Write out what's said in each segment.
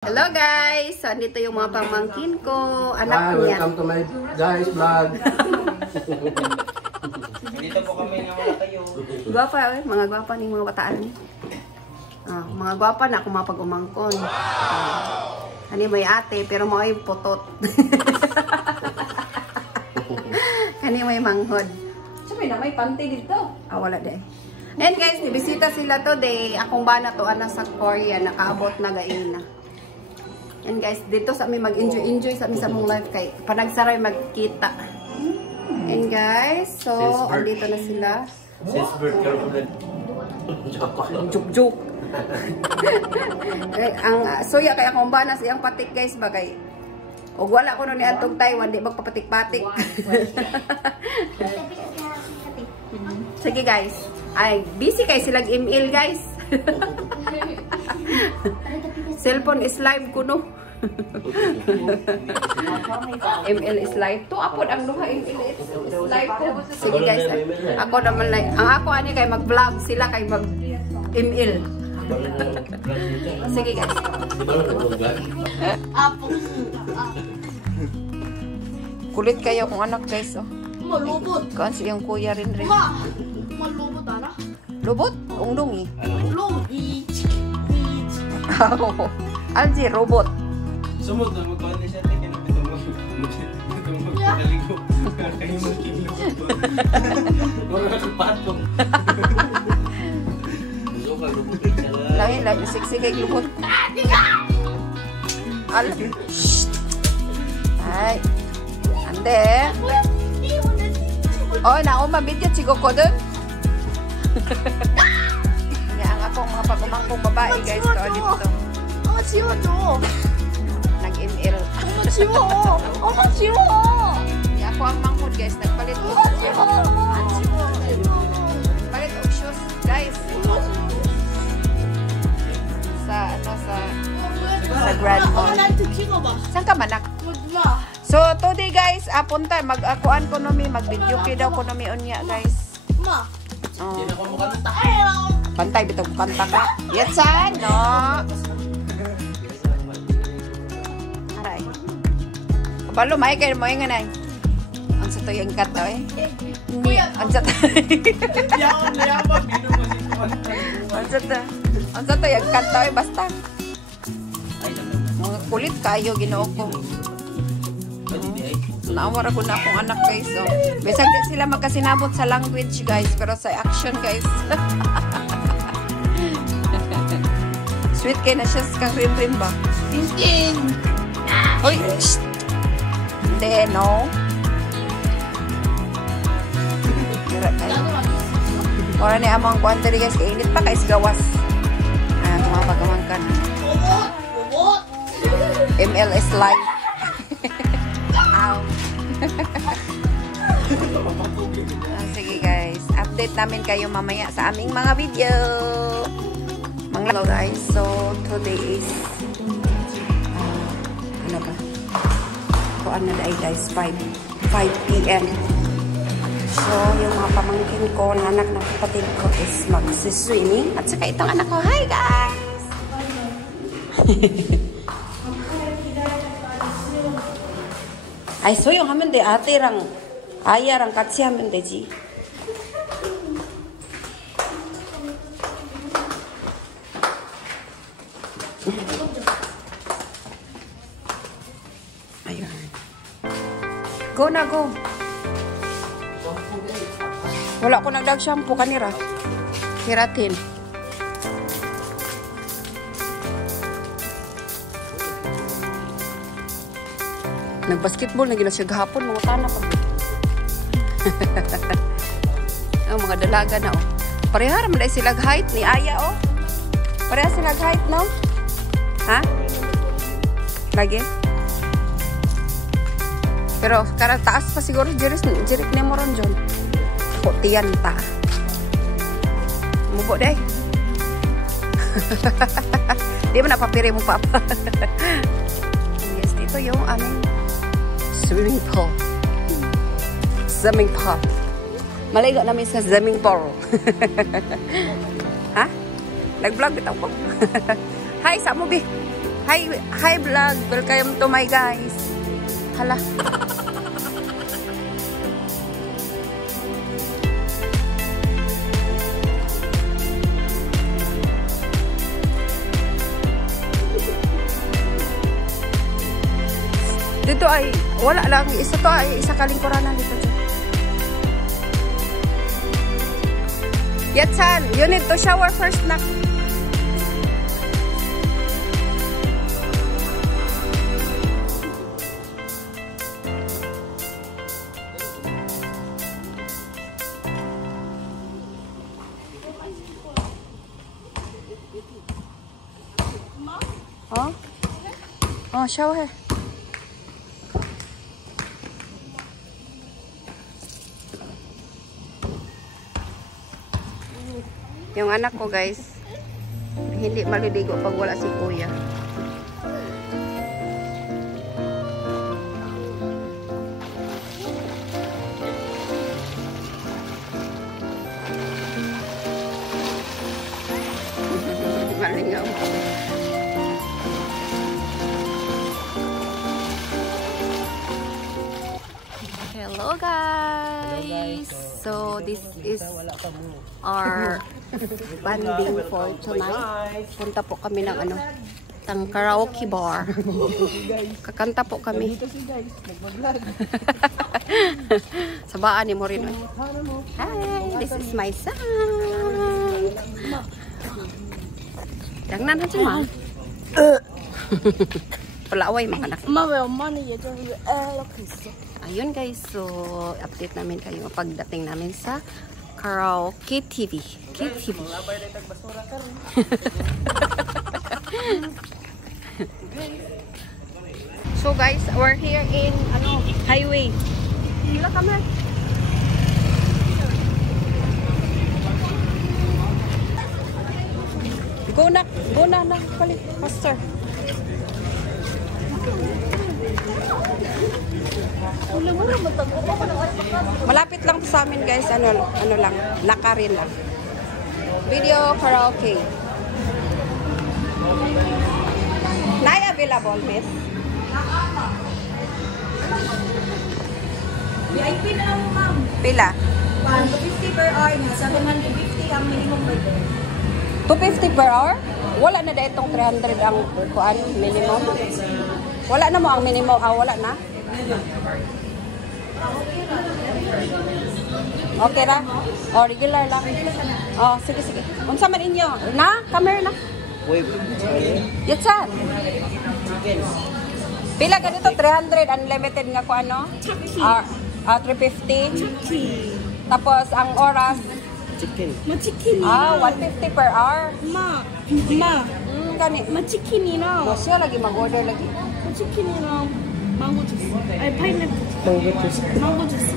Hello guys! So, andito yung mga pamangkin ko. Anak niya. Welcome to my guys vlog. Dito po kami na wala kayo. Gwapa eh. Mga gwapa ni mga bataan ni. Mga gwapa na kung mapag-umangkon. Ano may ate pero mo ay putot. Kani may manghod. Sabi na may panty dito. Wala deh. And guys, nibisita sila today. Akong bana to ana sa Korea. Nakaabot na gaina. And guys, dito sa amin mag-enjoy sa amin sa mong life kay panagsaray magkita. And guys, so andito na sila. Since birth ka ulit. Juk-juk. Ang suya kay akong banas iyang patik guys bagay. Og wala ko no ni atong Taiwan di magpapatik-patik. Sige guys. Ay busy kay silang email guys. Cellphone is live kuno. ML is live. To apod ang duha ML is live ko. Sige guys. Ako naman like ang ako ani kay mag-vlog sila kay mag-ML. Sige guys. Kulit kayo kung anak guys oh. Malubot. Kasi yung kuya rin. Malubot ana. Lubot? Ungdungi. Lubot. Alji, robot. Sumod na magkawal na siya. Tingnan natin ito magkaligo. Kayo magkiligo. Wala kang patong. Gusto ka lumutin ka lang. Lagi, siksik lubot. Alam. Ay. Ande. Oh, nauma video chigo ko dun. Ang akong mga pag-umangkong babae guys to dito. 지워줘. Nag-ML. 지워. 지워. Ako ang manghod guys, nagpalit ko. Palit og shoes guys. Sa Grand Mall. Saan ka manak? So today guys, punta mag-akuan ko nomi, mag-video kay daw ko nomi unya guys. Oh. Pantay bitog kanta ka. Yetsan no. Aray. Kabalo may kay mo nga nay. Ang sa to yung kat eh. Ni ang sa. Ang sa to yung kat basta. Mga kulit kayo ginoo ko. Naawar ako na akong anak guys. So, besag din sila magkasinabot sa language guys. Pero sa action guys. Sweet kayo na siya kang rin ba? Instin. Uy! Hindi, no? Kira kayo. Wala na amang kuwantari guys. Kainit pa kayo gawas. Kumapagaman ka na. Robot. MLS live. Sige guys, update namin kayo mamaya sa aming mga video. Hello guys, so today is ano ba? Kuan na dahil guys, 5 PM. So yung mga pamangkin ko, anak ng kapatid ko is mag-swimming. At saka itong anak ko, hi guys! Ay, 소용하면 돼. 아떼랑 아이야랑 같이 하면 되지. Ayun. Go na, go. Wala ko nagdag-shampoo kanira. Keratin. Nag-basketball na gina siya gahapon, mga tana pa. Mga dalaga na, oh. Parehara man dahil sila height ni Aya, oh. Pareha sila height, no? Ha? Lagi? Pero, karang taas pa siguro, jirik ni mo ron, John. Potiyan ta. Mubo, day. Di ba napapiri mo, Papa? Yes, dito yung aming swimming pool. Swimming pool. Maligo namin sa swimming pool. Ha? Nag-vlog bitaw ko. Hi, sa mo, Bi. Hi vlog. Welcome to my guys. Hala. Dito ay wala lang isa to ay isa kalingkuranan dito. Yatsan, you need to shower first na. Oh? Oh, shower. Yung anak ko guys, hindi maliligo pag wala si kuya. Malingaw. Hello guys! So this is our banding for tonight. Punta po kami ng ano, tang karaoke bar. Kakanta po kami. Sabaan ni Morin. Hi, this is my son. Jangan aja mah. Pelaway mga anak. 엄마 왜 엄마는 예전에 이렇게 있어? Ayun guys, so update namin kayo pagdating namin sa Karaoke TV. KTV. So guys, we're here in ano, highway. Hila kami. Go na palit, faster. Malapit lang sa amin guys, ano lang, lakarin lang. Video karaoke. Nay available, miss? VIP na lang, ma'am. Pila? 250 per hour nga. 750 ang minimum rate. 250 per hour? Wala na dahil itong 300 ang kuan, minimum? Wala na mo ang minimum. Wala na? Okay ra? O, regular lang. O, sige. Unsa man inyo? Na? Come here na. Yatsan. Pila ganito? 300 unlimited nga ko ano? 350. Tapos ang oras? 치킨이 150 per hour. 엄마 Gani. 치킨이랑 O, siya lagi mag-order lagi. 치킨이랑 망고 주스 아니 파인애플 망고 주스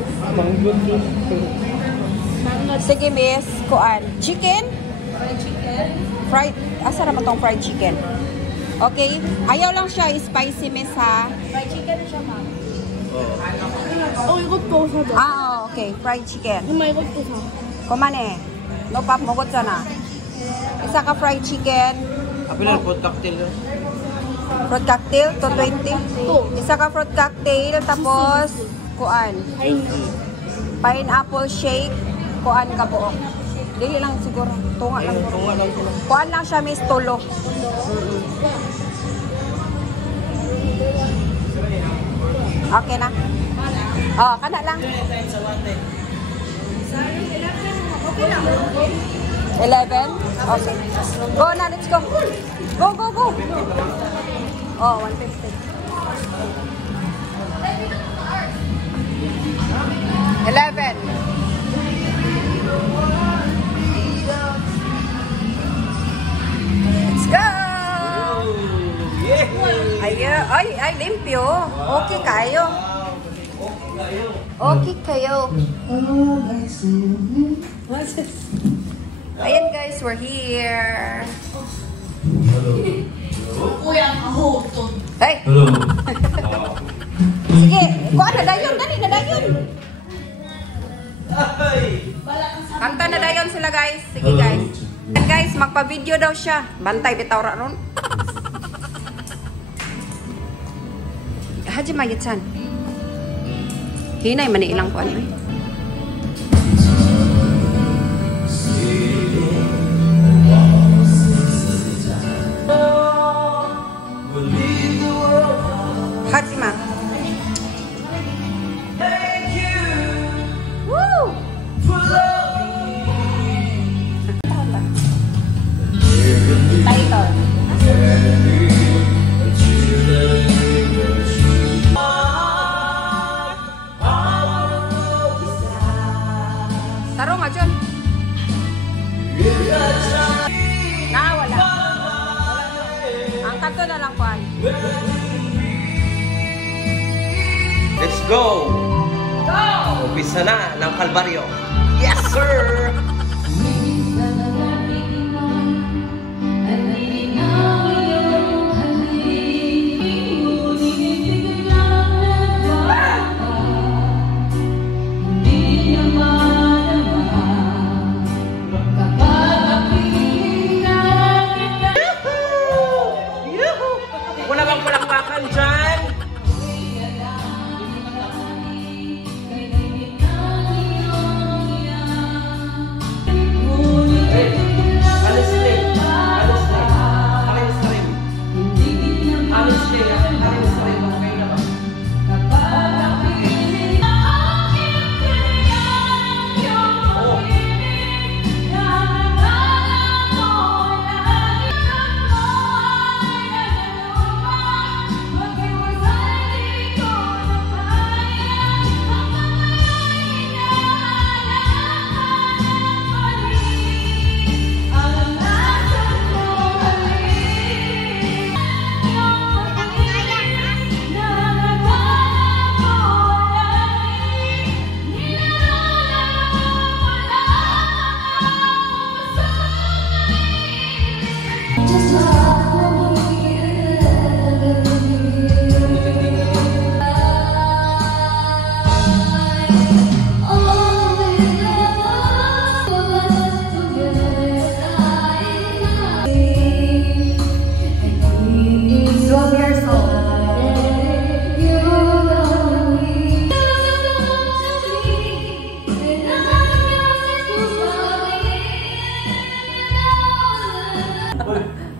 Sige, miss. Kuan. Chicken? Fried. Asa naman tong fried chicken? Okay. Ayaw lang siya spicy, miss, ha? Fried chicken na siya, ma'am. 이것도 사자 Okay. Fried chicken. 엄마 이것도 사 Kumane. No pap, mugot sana. Isa ka fried chicken. Apil food cocktail. Fruit cocktail, 220. Isa ka fruit cocktail, tapos, kuan. Pineapple shake. Kuan ka po. Dili lang siguro. Tunga lang. Kuan lang siya, miss, tulo. Okay na? Oh, kana lang. 11? Okay. Go na, let's go. Go. Oh, 150. 11. Let's go! Ay, limpyo. Okay kayo. Okay kayo. Ayan guys, we're here. Hey! Sige, kuha na dayon, dali na dayon. Kanta na dayon sila guys. Sige guys. And guys, magpa-video daw siya. Bantay bitaw ra ron. Hajima Yitsan. Hinay man ilang kuan eh. Hajima. Woo! Title. Taro nga dyan. Wala. Ang kanto na lang kuan. Let's go! Go! Umpisa na ng Kalbaryo. Yes, sir! Wala bang palakpakan dyan?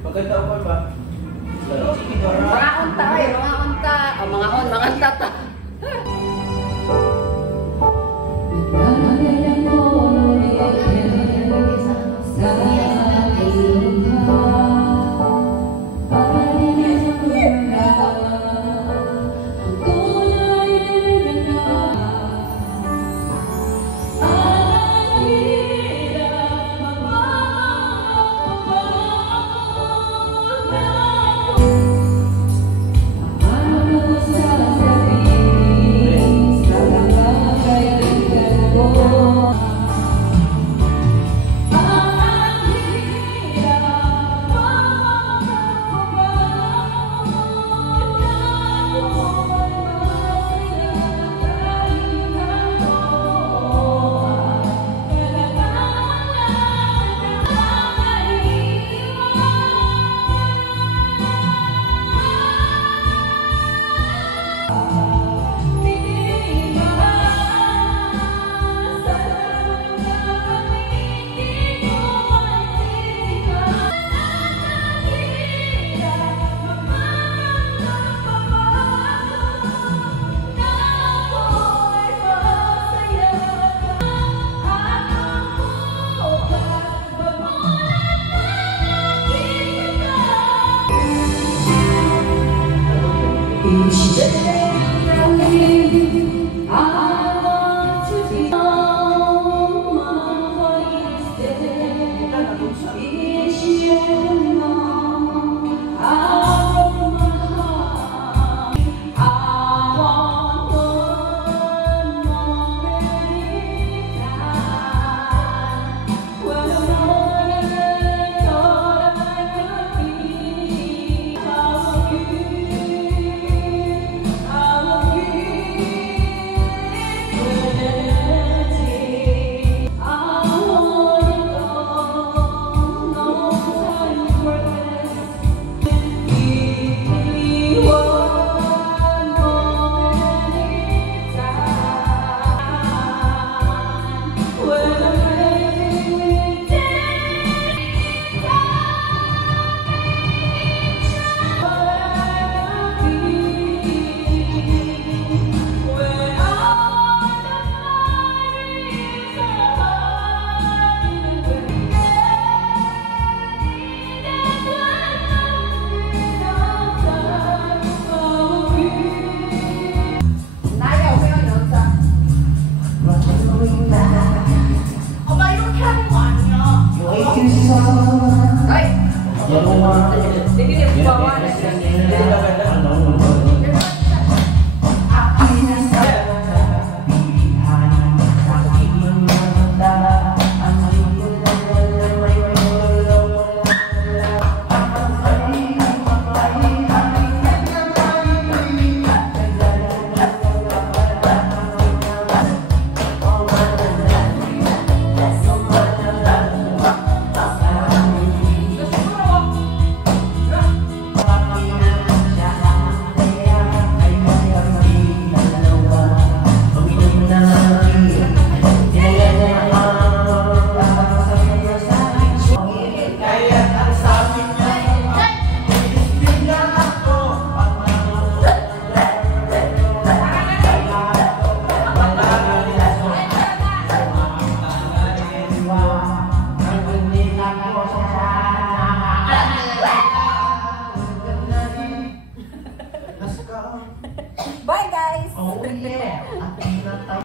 Maganda ako ba? Mga unta ay, mga unta. O mga unta ta. Each day I